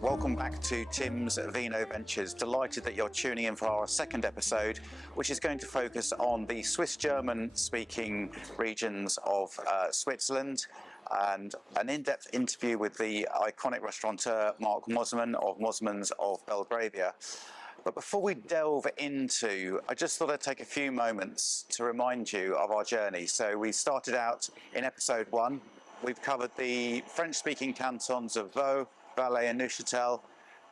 Welcome back to Tim's Vino Ventures. Delighted that you're tuning in for our second episode, which is going to focus on the Swiss-German speaking regions of Switzerland, and an in-depth interview with the iconic restaurateur Mark Mosimann of Mosimann's of Belgravia. But before we delve into, I just thought I'd take a few moments to remind you of our journey. So we started out in episode 1. We've covered the French-speaking cantons of Vaud, Valais and Neuchâtel,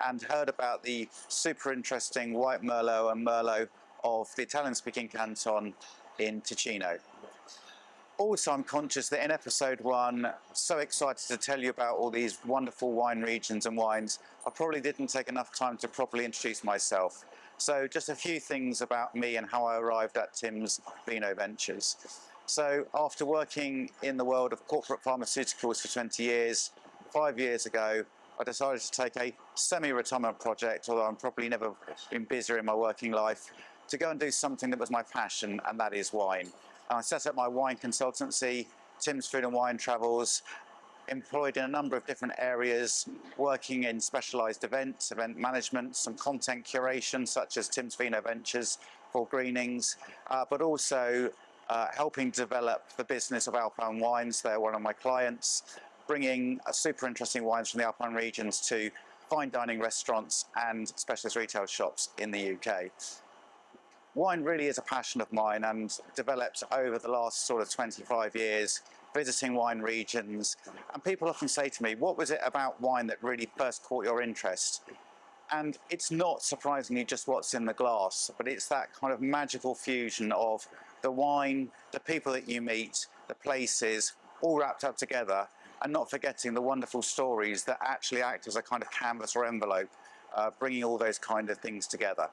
and heard about the super interesting white Merlot and Merlot of the Italian-speaking canton in Ticino. Also, I'm conscious that in episode 1, so excited to tell you about all these wonderful wine regions and wines, I probably didn't take enough time to properly introduce myself. So just a few things about me and how I arrived at Tim's Vino Ventures. So after working in the world of corporate pharmaceuticals for 20 years, 5 years ago, I decided to take a semi-retirement project, although I'm probably never been busier in my working life, to go and do something that was my passion, and that is wine. And I set up my wine consultancy, Tim's Food and Wine Travels, employed in a number of different areas, working in specialised events, event management, some content curation, such as Tim's Vino Ventures for Greenings, but also helping develop the business of Alpine Wines. They're one of my clients, bringing super interesting wines from the Alpine regions to fine dining restaurants and specialist retail shops in the UK. Wine really is a passion of mine and developed over the last sort of 25 years, visiting wine regions. And people often say to me, what was it about wine that really first caught your interest? And it's not surprisingly just what's in the glass, but it's that kind of magical fusion of the wine, the people that you meet, the places, all wrapped up together, and not forgetting the wonderful stories that actually act as a kind of canvas or envelope, bringing all those kind of things together.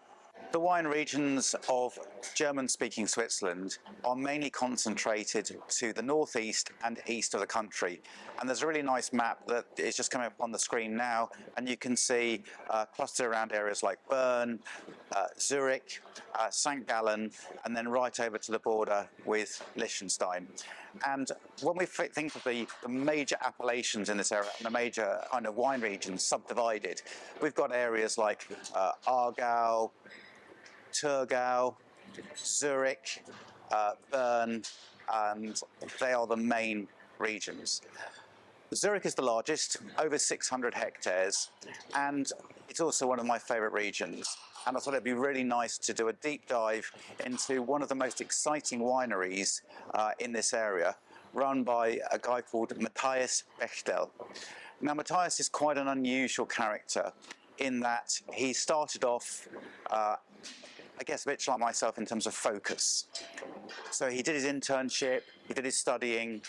The wine regions of German-speaking Switzerland are mainly concentrated to the northeast and east of the country. And there's a really nice map that is just coming up on the screen now, and you can see clustered around areas like Bern, Zurich, St. Gallen, and then right over to the border with Liechtenstein. And when we think of the major appellations in this area and the major kind of wine regions subdivided, we've got areas like Aargau, Thurgau, Zurich, Bern, and they are the main regions. Zurich is the largest, over 600 hectares, and it's also one of my favourite regions. And I thought it'd be really nice to do a deep dive into one of the most exciting wineries in this area, run by a guy called Matthias Bechtel. Now, Matthias is quite an unusual character in that he started off I guess a bit like myself in terms of focus. So he did his internship, he did his studying,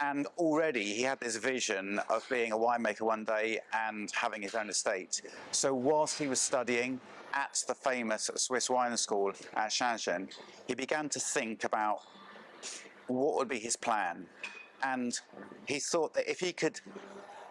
and already he had this vision of being a winemaker one day and having his own estate. So whilst he was studying at the famous Swiss wine school at Cantons, he began to think about what would be his plan. And he thought that if he could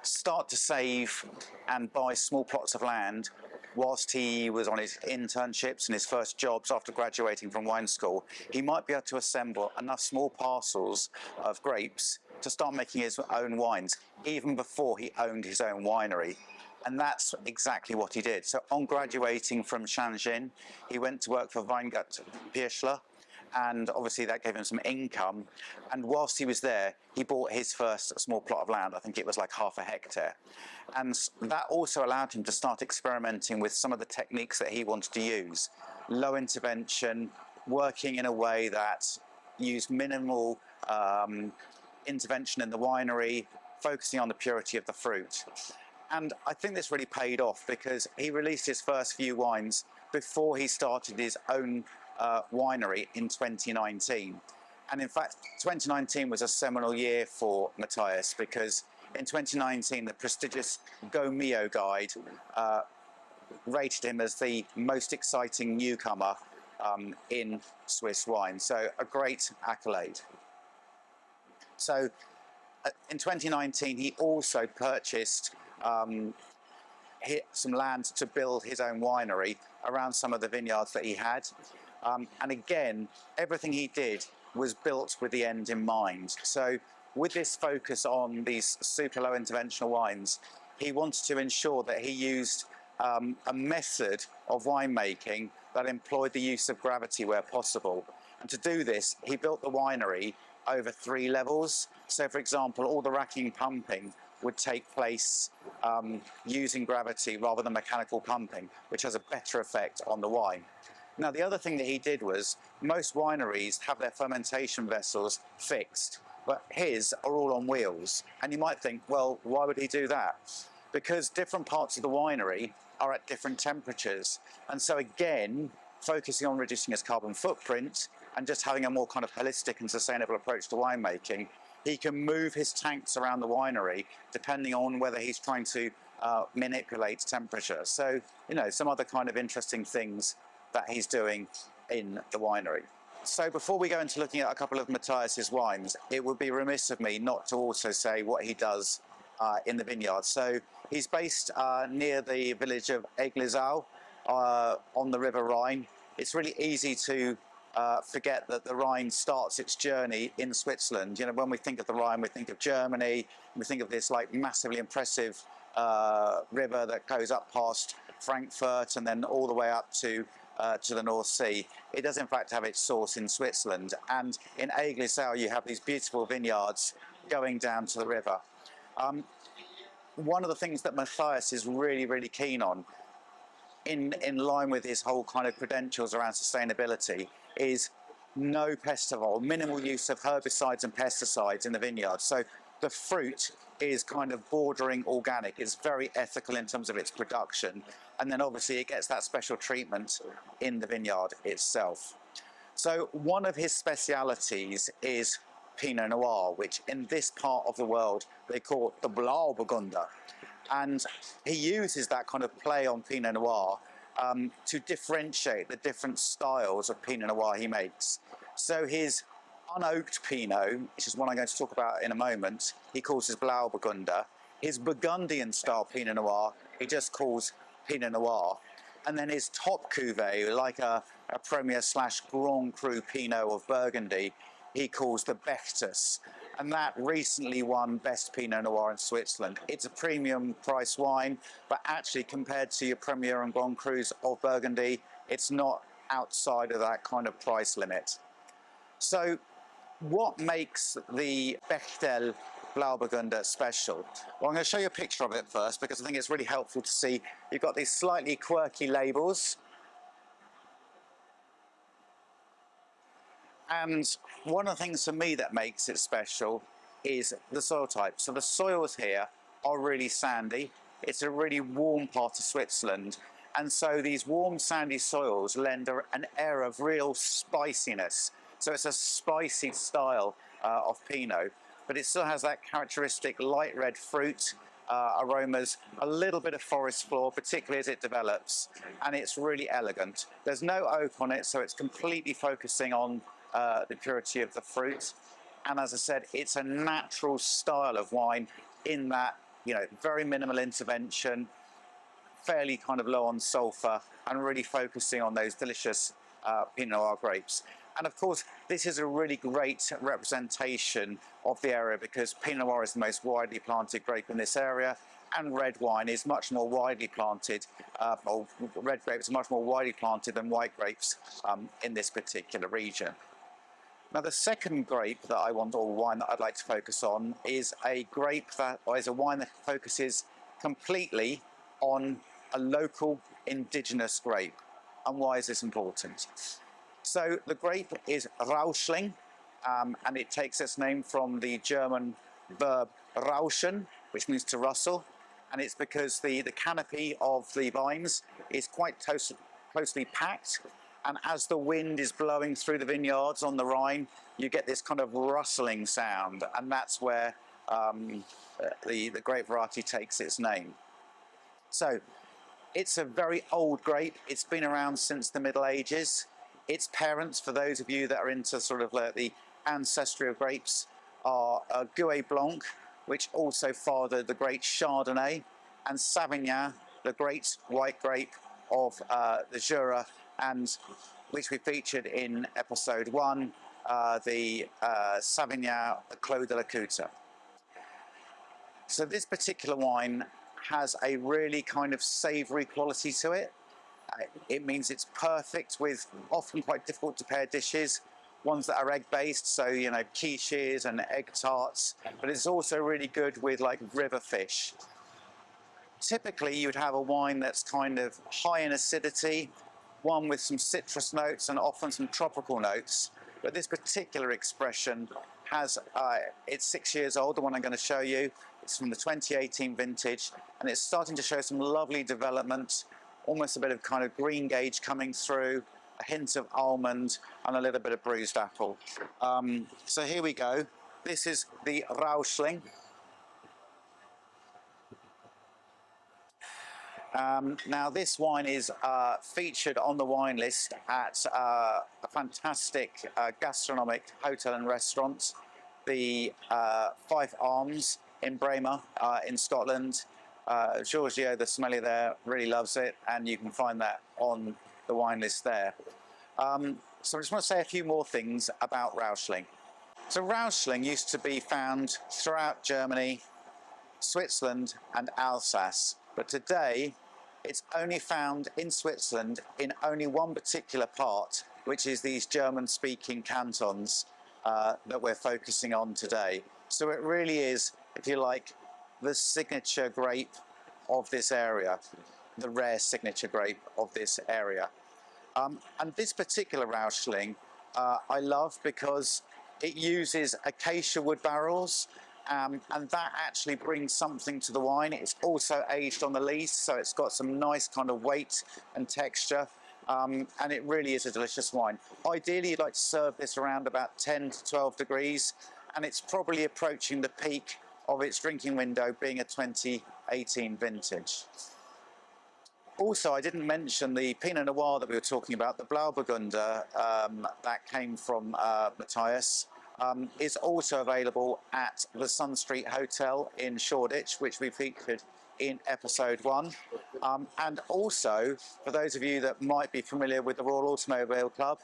start to save and buy small plots of land whilst he was on his internships and his first jobs after graduating from wine school, he might be able to assemble enough small parcels of grapes to start making his own wines, even before he owned his own winery. And that's exactly what he did. So on graduating from Cantons, he went to work for Weingut Pirschler, and obviously that gave him some income. And whilst he was there, he bought his first small plot of land. I think it was like half a hectare. And that also allowed him to start experimenting with some of the techniques that he wanted to use. Low intervention, working in a way that used minimal intervention in the winery, focusing on the purity of the fruit. And I think this really paid off because he released his first few wines before he started his own winery in 2019. And in fact, 2019 was a seminal year for Matthias because in 2019 the prestigious Go Mio guide rated him as the most exciting newcomer in Swiss wine. So a great accolade. So in 2019 he also purchased some land to build his own winery around some of the vineyards that he had. And again, everything he did was built with the end in mind. So with this focus on these super low interventional wines, he wanted to ensure that he used a method of winemaking that employed the use of gravity where possible. And to do this, he built the winery over 3 levels. So, for example, all the racking pumping would take place using gravity rather than mechanical pumping, which has a better effect on the wine. Now, the other thing that he did was, most wineries have their fermentation vessels fixed, but his are all on wheels. And you might think, well, why would he do that? Because different parts of the winery are at different temperatures. And so again, focusing on reducing his carbon footprint and just having a more kind of holistic and sustainable approach to winemaking, he can move his tanks around the winery depending on whether he's trying to manipulate temperature. So, you know, some other kind of interesting things that he's doing in the winery. So before we go into looking at a couple of Matthias's wines, it would be remiss of me not to also say what he does in the vineyard. So he's based near the village of Eglisau on the River Rhine. It's really easy to forget that the Rhine starts its journey in Switzerland. You know, when we think of the Rhine, we think of Germany, we think of this like massively impressive river that goes up past Frankfurt and then all the way up to the North Sea. It does in fact have its source in Switzerland, and in Eglisau you have these beautiful vineyards going down to the river. One of the things that Matthias is really keen on, in line with his whole kind of credentials around sustainability, is no pesticide, minimal use of herbicides and pesticides in the vineyard. So the fruit is kind of bordering organic. It's very ethical in terms of its production, and then obviously it gets that special treatment in the vineyard itself. So one of his specialities is Pinot Noir, which in this part of the world they call the Blauburgunder, and he uses that kind of play on Pinot Noir to differentiate the different styles of Pinot Noir he makes. So his unoaked Pinot, which is one I'm going to talk about in a moment, he calls his Blauburgunder. His Burgundian style Pinot Noir, he just calls Pinot Noir. And then his top cuvee, like a Premier / Grand Cru Pinot of Burgundy, he calls the Bectus. And that recently won Best Pinot Noir in Switzerland. It's a premium price wine, but actually compared to your Premier and Grand Crus of Burgundy, it's not outside of that kind of price limit. So what makes the Bechtel Blauburgunder special? Well, I'm going to show you a picture of it first because I think it's really helpful to see. You've got these slightly quirky labels. And one of the things for me that makes it special is the soil type. So the soils here are really sandy. It's a really warm part of Switzerland. And so these warm sandy soils lend an air of real spiciness. So it's a spicy style of Pinot, but it still has that characteristic light red fruit aromas, a little bit of forest floor, particularly as it develops, and it's really elegant. There's no oak on it, so it's completely focusing on the purity of the fruit. And as I said, it's a natural style of wine in that, you know, very minimal intervention, fairly kind of low on sulfur, and really focusing on those delicious Pinot Noir grapes. And of course, this is a really great representation of the area because Pinot Noir is the most widely planted grape in this area, and red wine is much more widely planted, or red grapes are much more widely planted than white grapes in this particular region. Now, the second grape that I want, or wine that I'd like to focus on, is a grape that, or is a wine that focuses completely on a local indigenous grape. And why is this important? So the grape is Rauschling, and it takes its name from the German verb rauschen, which means to rustle. And it's because the canopy of the vines is quite closely packed. And as the wind is blowing through the vineyards on the Rhine, you get this kind of rustling sound. And that's where the grape variety takes its name. So it's a very old grape. It's been around since the Middle Ages. Its parents, for those of you that are into sort of the ancestry of grapes, are Gouais Blanc, which also fathered the great Chardonnay, and Savagnin, the great white grape of the Jura, and which we featured in episode 1, the Savagnin Clos de la Couture. So this particular wine has a really kind of savoury quality to it. It means it's perfect with often quite difficult to pair dishes, ones that are egg based, so you know, quiches and egg tarts, but it's also really good with like river fish. Typically you'd have a wine that's kind of high in acidity, one with some citrus notes and often some tropical notes, but this particular expression has, it's 6 years old, the one I'm going to show you. It's from the 2018 vintage, and it's starting to show some lovely development, almost a bit of kind of green gauge coming through, a hint of almond and a little bit of bruised apple. So here we go. This is the Rausling. Now this wine is featured on the wine list at a fantastic gastronomic hotel and restaurant, the Five Arms in Braemar in Scotland. Giorgio, the sommelier there, really loves it, and you can find that on the wine list there. So I just want to say a few more things about Rausling. So Rausling used to be found throughout Germany, Switzerland and Alsace, but today it's only found in Switzerland in only one particular part, which is these German-speaking cantons that we're focusing on today. So it really is, if you like, the signature grape of this area, the rare signature grape of this area. And this particular Rausling I love because it uses acacia wood barrels, and that actually brings something to the wine. It's also aged on the lees, so it's got some nice kind of weight and texture, and it really is a delicious wine. Ideally, you'd like to serve this around about 10 to 12 degrees, and it's probably approaching the peak of its drinking window, being a 2018 vintage. Also, I didn't mention the Pinot Noir that we were talking about, the Blauburgunder that came from Matthias. Is also available at the Sun Street Hotel in Shoreditch, which we featured in episode 1. And also, for those of you that might be familiar with the Royal Automobile Club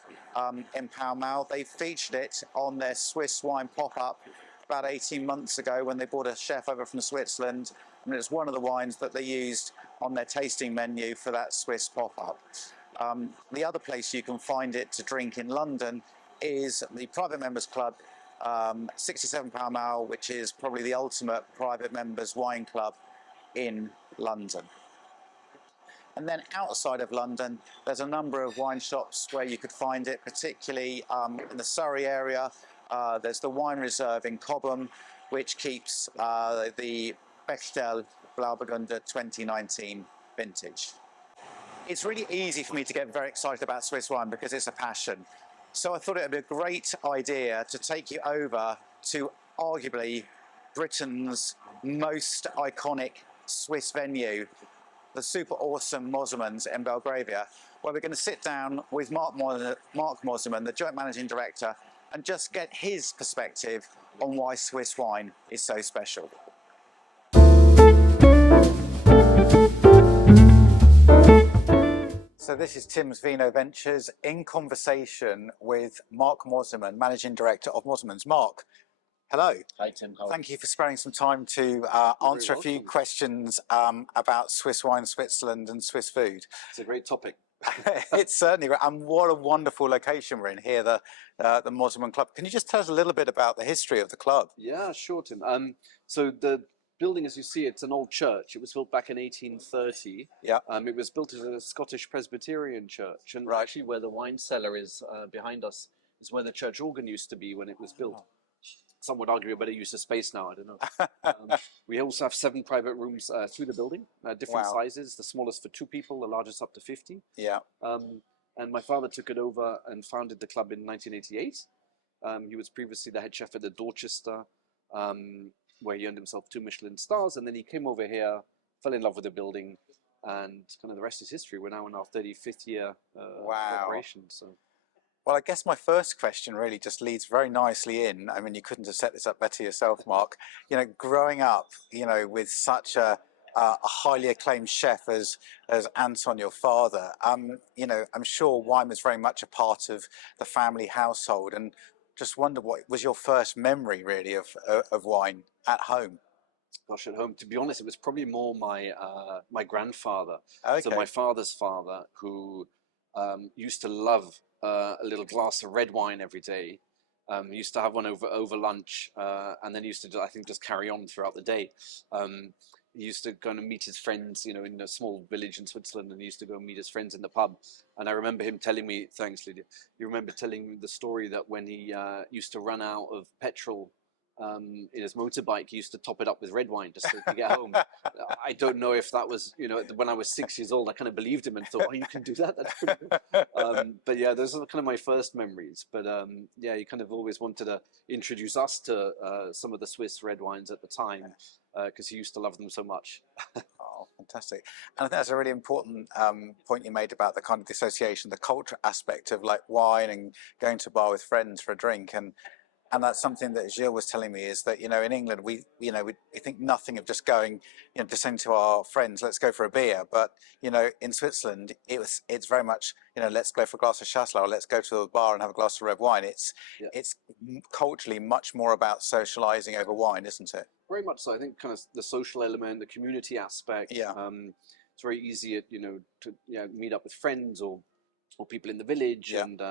in Pall Mall, they featured it on their Swiss wine pop-up about 18 months ago when they brought a chef over from Switzerland, and it's one of the wines that they used on their tasting menu for that Swiss pop-up. The other place you can find it to drink in London is the Private Members Club, 67 Pall Mall, which is probably the ultimate private members wine club in London. And then outside of London, there's a number of wine shops where you could find it, particularly in the Surrey area. There's the Wine Reserve in Cobham, which keeps the Bechtel Blauburgunder 2019 vintage. It's really easy for me to get very excited about Swiss wine because it's a passion. So I thought it would be a great idea to take you over to arguably Britain's most iconic Swiss venue, the super awesome Mosimann's in Belgravia, where we're going to sit down with Mark Mosimann, the joint managing director, and just get his perspective on why Swiss wine is so special. So this is Tim's Vino Ventures in conversation with Mark Mosimann, Managing Director of Mosimann's. Mark, hello. Hi Tim. Thank you for sparing some time to answer a few questions about Swiss wine, Switzerland and Swiss food. It's a great topic. It's certainly, and what a wonderful location we're in here, the Mosimann Club. Can you just tell us a little bit about the history of the club? Yeah, sure, Tim. So the building, as you see, it's an old church. It was built back in 1830. Yeah. It was built as a Scottish Presbyterian church, and Right. actually where the wine cellar is behind us is where the church organ used to be when it was built. Some would argue a better use of space now, I don't know. We also have 7 private rooms through the building, different Wow. sizes, the smallest for 2 people, the largest up to 50. Yeah. And my father took it over and founded the club in 1988. He was previously the head chef at the Dorchester, where he earned himself 2 Michelin stars, and then he came over here, fell in love with the building, and kind of the rest is history. We're now in our 35th year of operation. So. Well, I guess my first question really just leads very nicely in. I mean, you couldn't have set this up better yourself, Mark. You know, growing up, you know, with such a highly acclaimed chef as Anton, your father, you know, I'm sure wine was very much a part of the family household, and just wonder what was your first memory really of wine at home? Gosh, at home, to be honest, it was probably more my grandfather. So Okay. my father's father, who used to love a little glass of red wine every day. He used to have one over lunch, and then he used to, I think, just carry on throughout the day. He used to go and meet his friends, you know, in a small village in Switzerland, and he used to go and meet his friends in the pub. And I remember him telling me, thanks, Lydia. You remember telling me the story that when he used to run out of petrol in his motorbike, he used to top it up with red wine just so he could get home. I don't know if that was, you know, when I was 6 years old, I kind of believed him and thought, oh, you can do that? That's pretty good. But yeah, those are kind of my first memories. But yeah, he kind of always wanted to introduce us to some of the Swiss red wines at the time because he used to love them so much. Oh, fantastic. And I think that's a really important point you made about the kind of the association, the culture aspect of like wine and going to a bar with friends for a drink. And that's something that Gilles was telling me is that, you know, in England, we think nothing of just going, you know, just saying to our friends, let's go for a beer. But, you know, in Switzerland, it's very much, you know, let's go for a glass of Chasselas or let's go to a bar and have a glass of red wine. It's culturally much more about socializing over wine, isn't it? Very much so. I think kind of the social element, the community aspect. Yeah. It's very easy, you know, to meet up with friends or people in the village, Yeah. and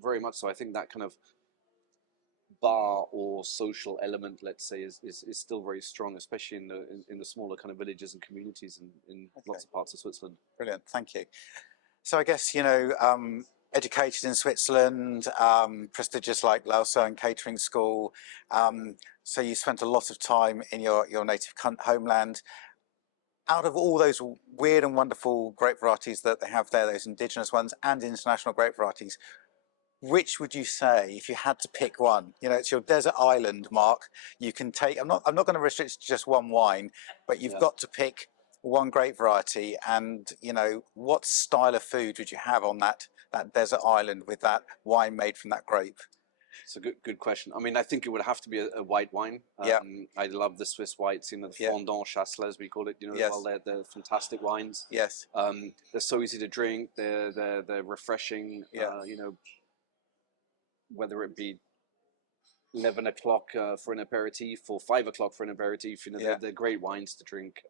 very much so. I think that kind of bar or social element, let's say, is still very strong, especially in the smaller kind of villages and communities in lots of parts of Switzerland. Brilliant, thank you. So I guess, you know, educated in Switzerland, prestigious like Lausanne catering school. So you spent a lot of time in your native homeland. Out of all those weird and wonderful grape varieties that they have there, those indigenous ones and international grape varieties, which would you say, if you had to pick one? You know, it's your desert island, Mark. You can take. I'm not going to restrict to just one wine, but you've got to pick one grape variety. And you know, what style of food would you have on that desert island with that wine made from that grape? It's a good question. I mean, I think it would have to be a white wine. I love the Swiss whites, you know, the fondant Chasselas, as we call it. You know, well, they're fantastic wines. Yes. They're so easy to drink. They're refreshing. You know, whether it be 11 o'clock for an aperitif or 5 o'clock for an aperitif, you know, they're great wines to drink.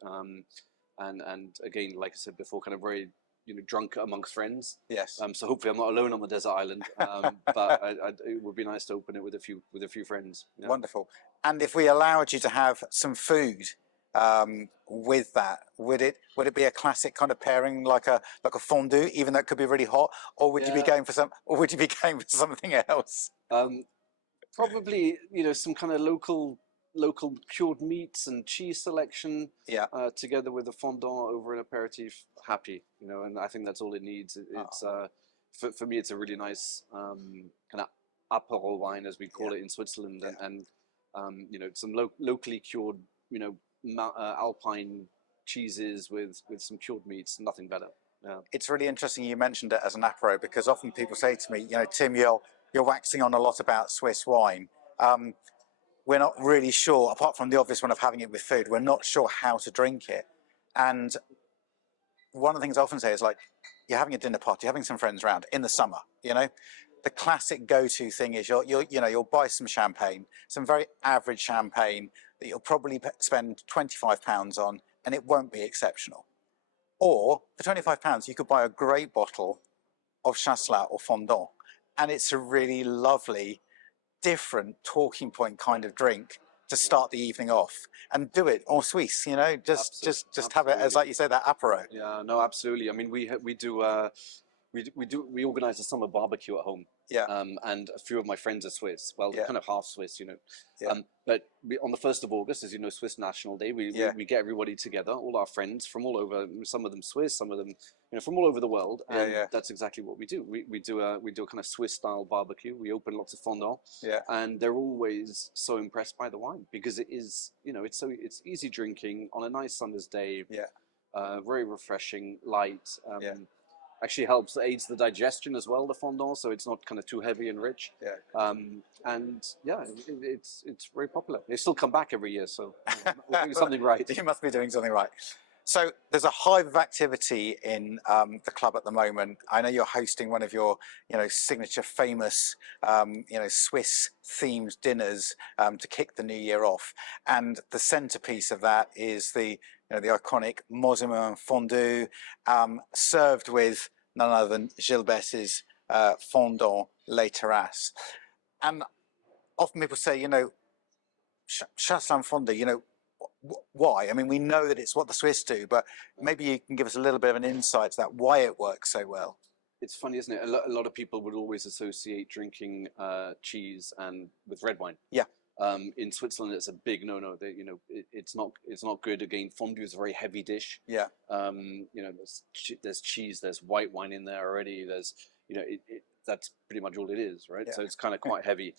And again, like I said before, kind of very, you know, drunk amongst friends. Yes. So hopefully I'm not alone on the desert island. But it would be nice to open it with a few friends. Yeah. Wonderful. And if we allowed you to have some food with that, would it be a classic kind of pairing, like a fondue, even though it could be really hot, or would you be going for something else? Probably, you know, some kind of local cured meats and cheese selection. Together with a fondant over an aperitif. Happy, you know, and I think that's all it needs. It's for me, it's a really nice kind of Aperol wine, as we call it in Switzerland, and you know, some locally cured, you know, alpine cheeses with some cured meats. Nothing better. Yeah. It's really interesting you mentioned it as an apero, because often people say to me, you know, Tim, you're waxing on a lot about Swiss wine. We're not really sure, apart from the obvious one of having it with food, we're not sure how to drink it. And one of the things I often say is, like, you're having a dinner party, you're having some friends around in the summer, you know, the classic go-to thing is you'll buy some champagne, some very average champagne that you'll probably spend £25 on, and it won't be exceptional. Or for £25, you could buy a great bottle of Chasselas or Fondant, and it's a really lovely, different talking point kind of drink to start the evening off, and do it en Suisse, you know, just have it as, like you say, that apero. Yeah, no, absolutely. I mean, we organize a summer barbecue at home. And a few of my friends are Swiss. Well, kind of half Swiss, you know. But on the 1st of August, as you know, Swiss National Day, we get everybody together, all our friends from all over. Some of them Swiss, some of them, you know, from all over the world. And that's exactly what we do. We do a kind of Swiss style barbecue. We open lots of fondant. And they're always so impressed by the wine, because it is, you know, it's easy drinking on a nice summer's day. Very refreshing, light. Actually aids the digestion as well, the fondant, so it's not kind of too heavy and rich. And yeah, it's very popular. They still come back every year, so we're doing something right. You must be doing something right. So there's a hive of activity in the club at the moment. I know you're hosting one of your, signature famous, Swiss themed dinners to kick the new year off, and the centerpiece of that is the iconic Mosimann fondue, served with none other than Gilbert's fondant Les Terrasses. And often people say, Chasselas fondue, why? I mean, we know that it's what the Swiss do, but maybe you can give us a little bit of an insight to that, why it works so well. It's funny, isn't it? A lot of people would always associate drinking cheese and with red wine. Yeah. In Switzerland, it's a big no-no. It's not good. Again, fondue is a very heavy dish. Yeah. There's cheese, there's white wine in there already. There's, that's pretty much all it is, right? Yeah. So it's kind of quite heavy.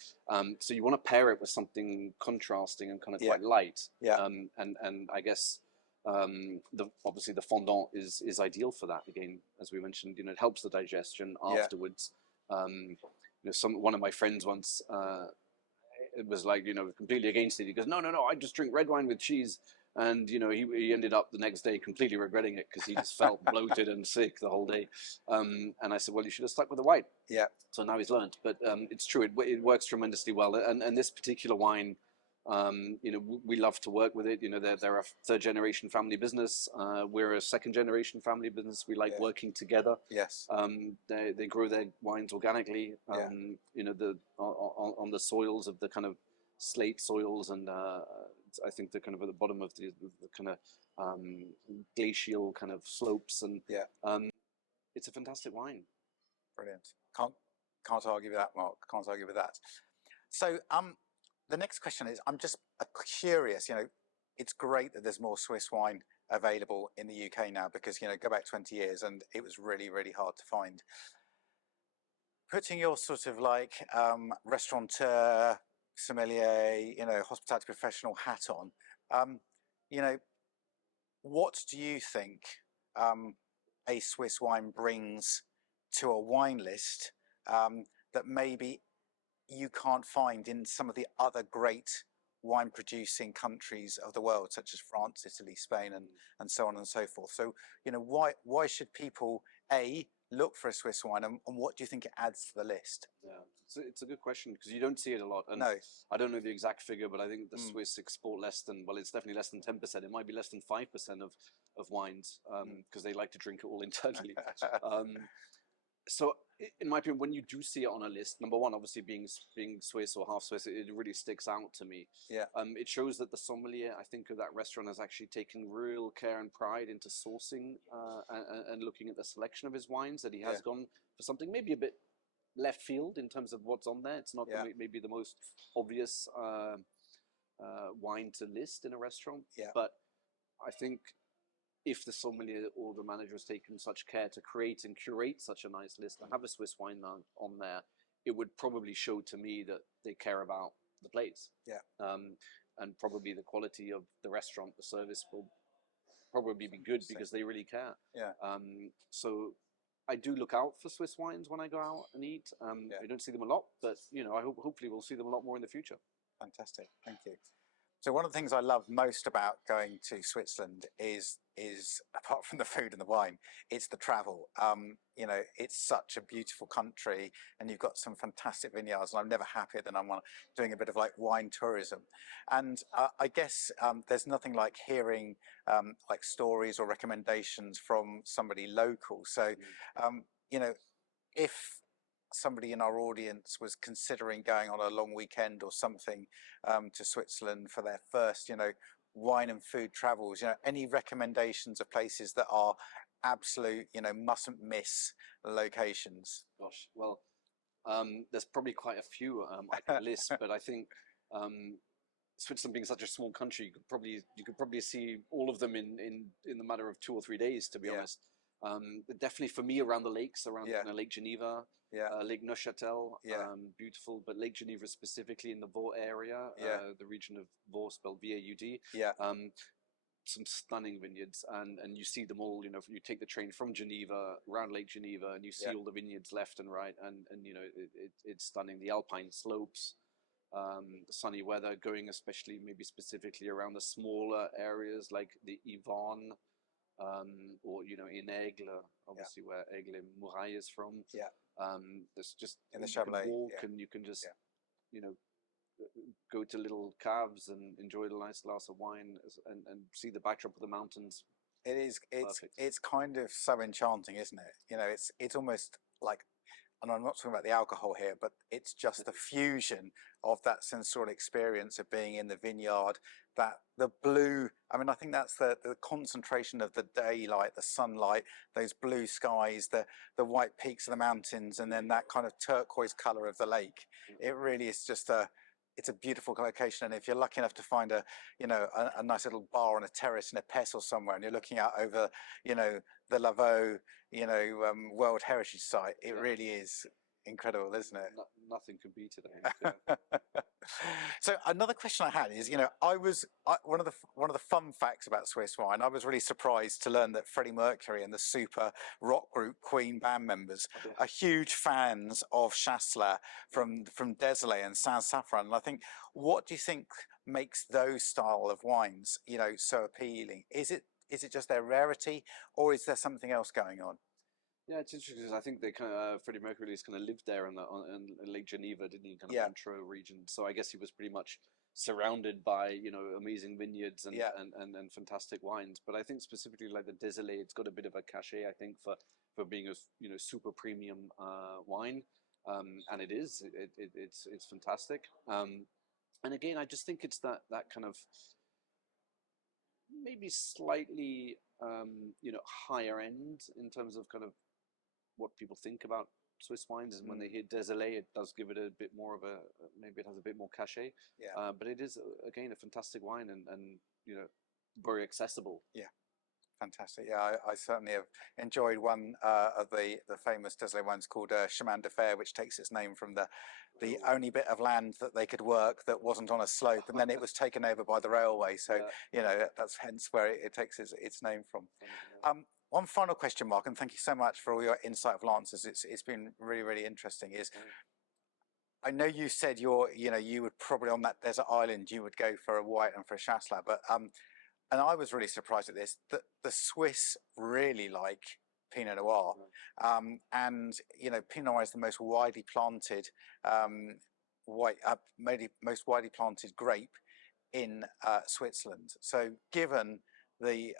So you want to pair it with something contrasting and kind of quite light. Yeah. And I guess obviously the fondant is ideal for that. Again, as we mentioned, it helps the digestion afterwards. One of my friends once. It was like, completely against it. He goes, no, I just drink red wine with cheese. And, he ended up the next day completely regretting it because he just felt bloated and sick the whole day. And I said, well, you should have stuck with the white. Yeah. So now he's learned. But it's true. It works tremendously well. And this particular wine, we love to work with it. They're a third generation family business. We're a second generation family business. We like working together. Yes. They grow their wines organically. On the soils of the kind of slate soils, and I think they're kind of at the bottom of the kind of glacial kind of slopes, and it's a fantastic wine. Brilliant. Can't argue with that, Mark. Can't argue with that. So the next question is, I'm just curious, it's great that there's more Swiss wine available in the UK now, because, go back 20 years and it was really, really hard to find. Putting your sort of like restaurateur, sommelier, hospitality professional hat on, what do you think a Swiss wine brings to a wine list that maybe you can't find in some of the other great wine producing countries of the world, such as France, Italy, Spain, and so on and so forth? So, why should people look for a Swiss wine, and what do you think it adds to the list? Yeah, it's a good question, because you don't see it a lot. And no, I don't know the exact figure, but I think the Swiss export less than, well, it's definitely less than 10%. It might be less than 5% of wines, because they like to drink it all internally. So in my opinion, when you do see it on a list, number one, obviously being Swiss or half Swiss, it really sticks out to me. Yeah. It shows that the sommelier, I think, of that restaurant has actually taken real care and pride into sourcing and looking at the selection of his wines, that he has gone for something maybe a bit left field in terms of what's on there. It's not maybe the most obvious wine to list in a restaurant, but I think if the sommelier or the manager has taken such care to create and curate such a nice list and have a Swiss wine on there, it would probably show to me that they care about the place. Yeah. And probably the quality of the restaurant, the service will probably be good because they really care. Yeah. So I do look out for Swiss wines when I go out and eat. I don't see them a lot, but I hopefully we'll see them a lot more in the future. Fantastic, thank you. So one of the things I love most about going to Switzerland is apart from the food and the wine, it's the travel. It's such a beautiful country, and you've got some fantastic vineyards, and I'm never happier than I'm doing a bit of like wine tourism. And I guess there's nothing like hearing like stories or recommendations from somebody local. So, if somebody in our audience was considering going on a long weekend or something to Switzerland for their first, wine and food travels, any recommendations of places that are absolute, mustn't miss locations? Gosh, well, there's probably quite a few I could list, but I think Switzerland being such a small country, you could probably see all of them in the matter of 2 or 3 days, to be honest. Definitely for me, around the lakes, around Lake Geneva, Lake Neuchâtel, beautiful, but Lake Geneva specifically in the Vaud area, the region of Vaud, spelled V-A-U-D. Some stunning vineyards, and you see them all. You take the train from Geneva around Lake Geneva, and you see all the vineyards left and right, and it's stunning. The alpine slopes, sunny weather, going especially maybe specifically around the smaller areas like the Yvonne, or in Aigle, obviously where Aigle Muraille is from. Yeah. There's just In the you can Chablais, walk yeah. and you can just Yeah. go to little caves and enjoy a nice glass of wine and see the backdrop of the mountains. It is. Perfect. It's kind of so enchanting, isn't it? It's almost like, and I'm not talking about the alcohol here, but it's just the fusion of that sensorial experience of being in the vineyard, that the blue, I mean, I think that's the concentration of the daylight, the sunlight, those blue skies, the white peaks of the mountains, and then that kind of turquoise color of the lake. It really is just it's a beautiful location. And if you're lucky enough to find a nice little bar on a terrace in a Pess or somewhere, and you're looking out over, the Lavaux, World Heritage Site, it really is incredible, isn't it? Nothing can beat it, I think. So another question I had is, one of the fun facts about Swiss wine, I was really surprised to learn that Freddie Mercury and the super rock group Queen band members are huge fans of Chasselas from Désolé and Saint-Safran. And I think, what do you think makes those style of wines, so appealing? Is it just their rarity, or is there something else going on? Yeah, it's interesting because I think they Freddie Mercury has kind of lived there in Lake Geneva, didn't he? Kind of Montreux region. So I guess he was pretty much surrounded by amazing vineyards and fantastic wines. But I think specifically like the Désolé, it's got a bit of a cachet, I think, for being a super premium wine, and it is. It's fantastic. And again, I just think it's that kind of maybe slightly higher end in terms of kind of what people think about Swiss wines, and when they hear Désolé, it does give it a bit more of maybe it has a bit more cachet. Yeah. But it is again a fantastic wine and very accessible. Yeah. Fantastic. Yeah, I certainly have enjoyed one of the famous Désolé wines called Chemin de Fer, which takes its name from the only bit of land that they could work that wasn't on a slope, and then it was taken over by the railway. So that's hence where it takes its name from. One final question, Mark, and thank you so much for all your insightful answers. It's been really, really interesting. I know you said you would probably on that desert island you would go for a white and for a Chasselas, but and I was really surprised at this, that the Swiss really like Pinot Noir. And, Pinot Noir is the most widely planted, most widely planted grape in Switzerland. So given the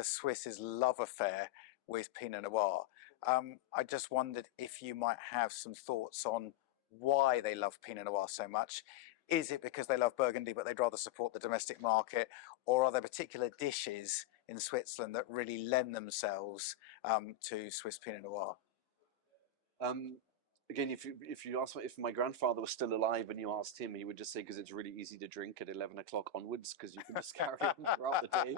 Swiss's love affair with Pinot Noir, I just wondered if you might have some thoughts on why they love Pinot Noir so much. Is it because they love Burgundy but they'd rather support the domestic market, or are there particular dishes in Switzerland that really lend themselves to Swiss Pinot Noir? Again, if you ask me if my grandfather was still alive and you asked him, he would just say because it's really easy to drink at 11 o'clock onwards because you can just carry on throughout the day.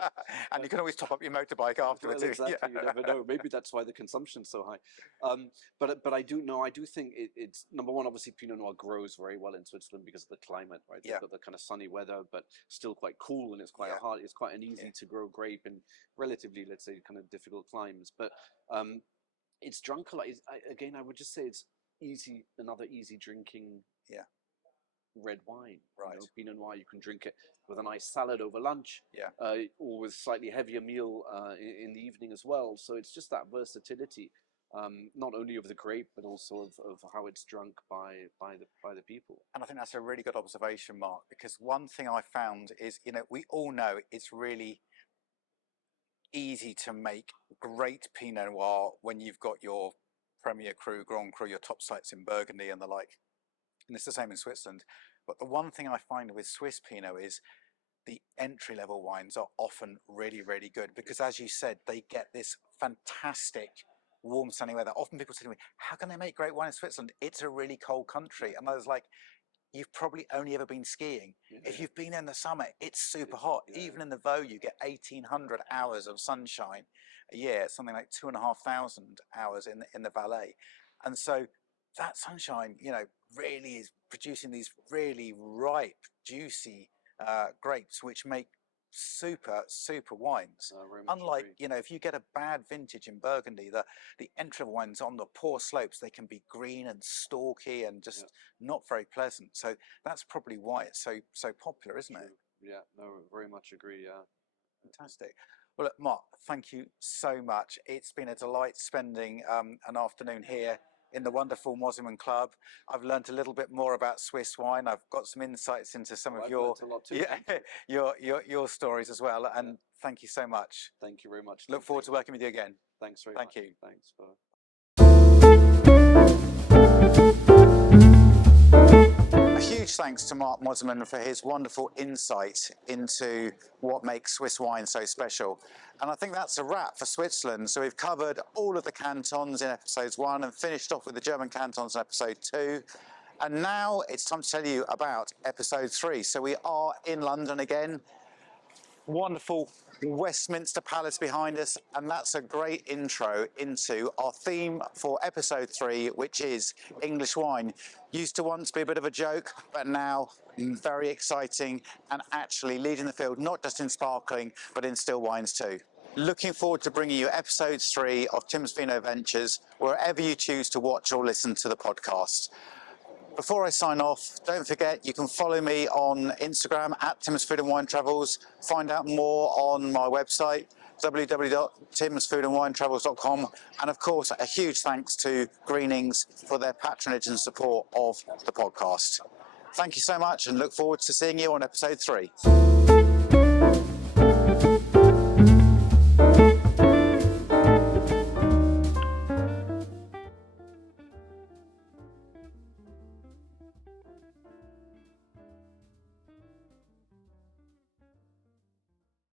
And you can always top up your motorbike afterwards. Well, exactly, you never know. Maybe that's why the consumption's so high. But I do think it's number one. Obviously, Pinot Noir grows very well in Switzerland because of the climate, right? They've got the kind of sunny weather, but still quite cool, and it's quite hard. It's quite an easy to grow grape in relatively, let's say, kind of difficult climes. But it's drunk a lot. Again, I would just say it's another easy drinking red wine. Right. Pinot Noir, you can drink it with a nice salad over lunch, or with slightly heavier meal in the evening as well. So it's just that versatility, not only of the grape but also of how it's drunk by the people. And I think that's a really good observation, Mark, because one thing I found is, we all know it's really easy to make great Pinot Noir when you've got your Premier Cru, Grand Cru, your top sites in Burgundy and the like. And it's the same in Switzerland. But the one thing I find with Swiss Pinot is the entry-level wines are often really, really good because, as you said, they get this fantastic warm, sunny weather. Often people say to me, how can they make great wine in Switzerland? It's a really cold country. And I was like, you've probably only ever been skiing. If you've been in the summer, it's super hot. Even in the Vaud, you get 1,800 hours of sunshine a year. It's something like 2,500 hours in the Valais. And so that sunshine, really is producing these really ripe, juicy grapes, which make super wines. Unlike, if you get a bad vintage in Burgundy, the entry wines on the poor slopes, they can be green and stalky and just not very pleasant. So that's probably why it's so popular, isn't it? Yeah, no, very much agree. Yeah. Fantastic. Well, look, Mark, thank you so much. It's been a delight spending an afternoon here in the wonderful Mosimann Club. I've learned a little bit more about Swiss wine. I've got some insights into some of I've your learnt a lot too. your stories as well. And thank you so much. Thank you very much. Look forward to working with you again. Thanks very Thank much. you. Thanks for. A huge thanks to Mark Mosimann for his wonderful insight into what makes Swiss wine so special. And I think that's a wrap for Switzerland. So we've covered all of the cantons in episodes 1 and finished off with the German cantons in episode 2. And now it's time to tell you about episode 3. So we are in London again. Wonderful Westminster Palace behind us, and that's a great intro into our theme for episode 3, which is English wine. Used to once be a bit of a joke, but now very exciting and actually leading the field, not just in sparkling, but in still wines too. Looking forward to bringing you episode 3 of Tim's Vino Ventures, wherever you choose to watch or listen to the podcast. Before I sign off, don't forget you can follow me on Instagram at Tim's Food and Wine Travels. Find out more on my website, www.timsfoodandwinetravels.com. And of course, a huge thanks to Greenings for their patronage and support of the podcast. Thank you so much and look forward to seeing you on episode 3.